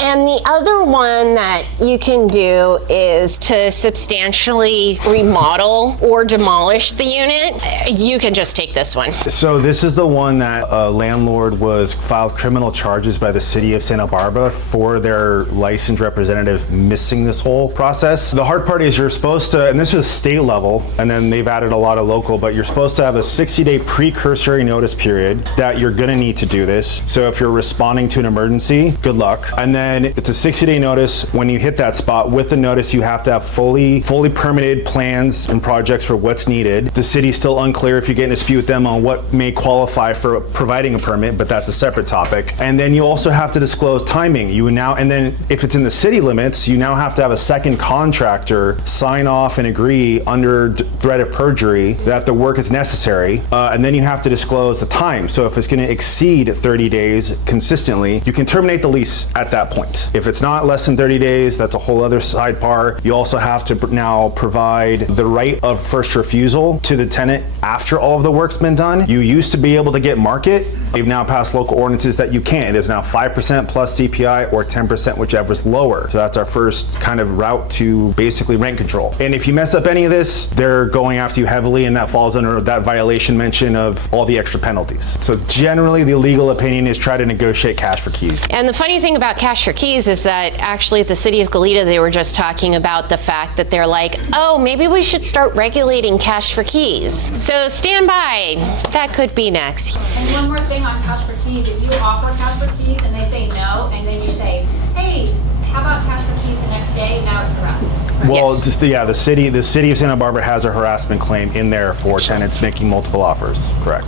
And the other one that you can do is to substantially remodel or demolish the unit. You can just take this one. So this is the one that a landlord was filed criminal charges by the city of Santa Barbara for their licensed representative missing this whole process. The hard part is you're supposed to, and this was state level, and then they've added a lot of local, but you're supposed to have a 60-day precursory notice period that you're gonna need to do this. So if you're responding to an emergency, good luck. And then it's a 60-day notice. When you hit that spot, with the notice, you have to have fully permitted plans and projects for what's needed. The city's still unclear if you get in a dispute with them on what may qualify for providing a permit, but that's a separate topic. And then you also have to disclose timing. And then if it's in the city limits, you now have to have a second contractor sign off and agree under threat of perjury that the work is necessary. And then you have to disclose the time. So if it's going to exceed 30 days consistently, you can terminate the lease at that point. If it's not less than 30 days, that's a whole other sidebar. You also have to now provide the right of first refusal to the tenant after all of the work's been done. You used to be able to get market. They've now passed local ordinances that you can't. It is now 5% plus CPI or 10%, whichever is lower. So that's our first kind of route to basically rent control. And if you mess up any of this, they're going after you heavily, and that falls under that violation mention of all the extra penalties. So generally the legal opinion is try to negotiate cash for keys. And the funny thing about cash for keys is that actually at the city of Goleta, they were just talking about the fact that they're like, oh, maybe we should start regulating cash for keys. So stand by, that could be next. And one more thing on cash for keys, if you offer cash for keys and they say no, and then you say, hey, how about cash for keys the next day, now it's harassment. Well, Yes. the city of Santa Barbara has a harassment claim in there for tenants making multiple offers, correct.